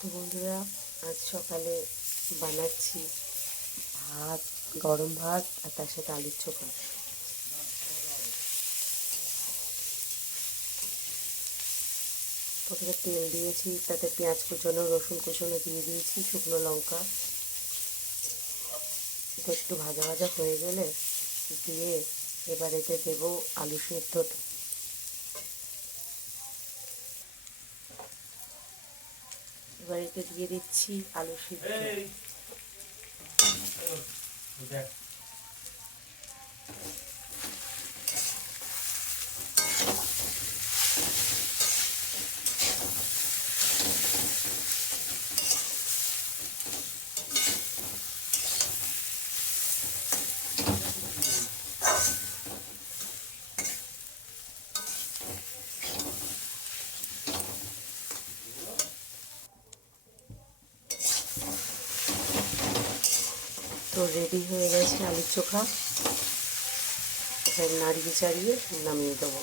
তো বন্ধুরা, আজ সকালে বানাচ্ছি ভাত, গরম ভাত আর তার সাথে আলুর চোখা। প্রথমে তেল দিয়েছি, তাতে পেঁয়াজ কুচোনো, রসুন কুচোনো দিয়ে দিয়েছি, শুকনো লঙ্কা। এটা একটু ভাজা ভাজা হয়ে গেলে দিয়ে এবার এতে দেবো আলু সেদ্ধ। এবার এতে দিয়ে দিচ্ছি আলু সিদ্ধ। তো রেডি হয়ে গেছে আলুর চোখা। এবার নাড়িয়ে চাড়িয়ে নামিয়ে দেবো।